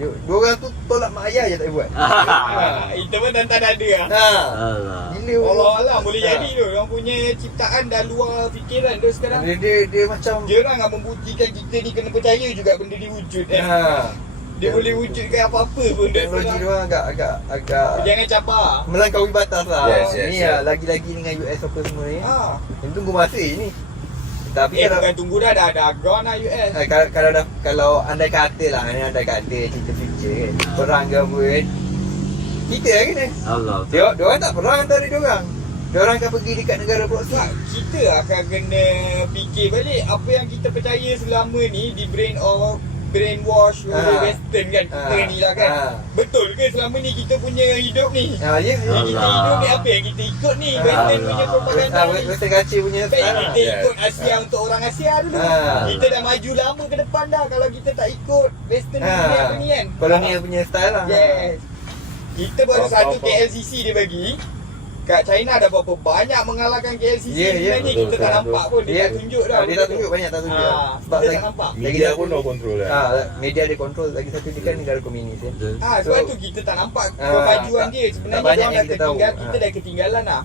Dua orang tu tolak mak ayah je tak boleh buat. Itu pun tak ada lah. Allah. Gila. Allah boleh jadi tu. Orang punya ciptaan dah luar fikiran tu sekarang. Dia macam Jarang lah membuktikan kita ni kena percaya juga benda ni wujud kan. Dia boleh wujudkan apa-apa pun. teknologi dia orang agak Jangan cabar. melampaui batas lah. Yes, Ni yes. lah lagi-lagi dengan US apa semua ni. Ha. Yang tunggu masa ni. Tapi kalau Bukan tunggu dah gone lah US. kalau andai kata lah, andai kata cerita future kan, perang ke apa kan, kita lah kena. Allah. Dia orang tak perang antara dia orang. Dia orang akan pergi dekat negara proxy. Tak, kita akan kena fikir balik apa yang kita percaya selama ni di brainwash oleh western kan kita ni lah kan. Betul ke selama ni kita punya hidup ni? Ya, Yang kita hidup ni apa yang kita ikut ni? Western punya propaganda ni. Western kaca punya Baik style lah. kita ikut Asia untuk orang Asia dulu. Kita dah maju lama ke depan dah kalau kita tak ikut western punya apa ni kan. Kolonial punya style lah. Yes. Kita baru satu KLCC dia bagi. Kat China dah berapa banyak mengalahkan KLCC sebenarnya betul, kita tak betul. nampak pun dia tak tunjuk dah. Dia tak tunjuk, banyak tak tunjuk. Sebab kita lagi tak nampak. Media pun no control kan. Media dia control, lagi satu dia kan negara komunis ya. Betul. Sebab tu kita tak nampak kemajuan dia. Sebenarnya banyak dia yang dah kita tahu. ketinggalan, kita dah ketinggalan lah.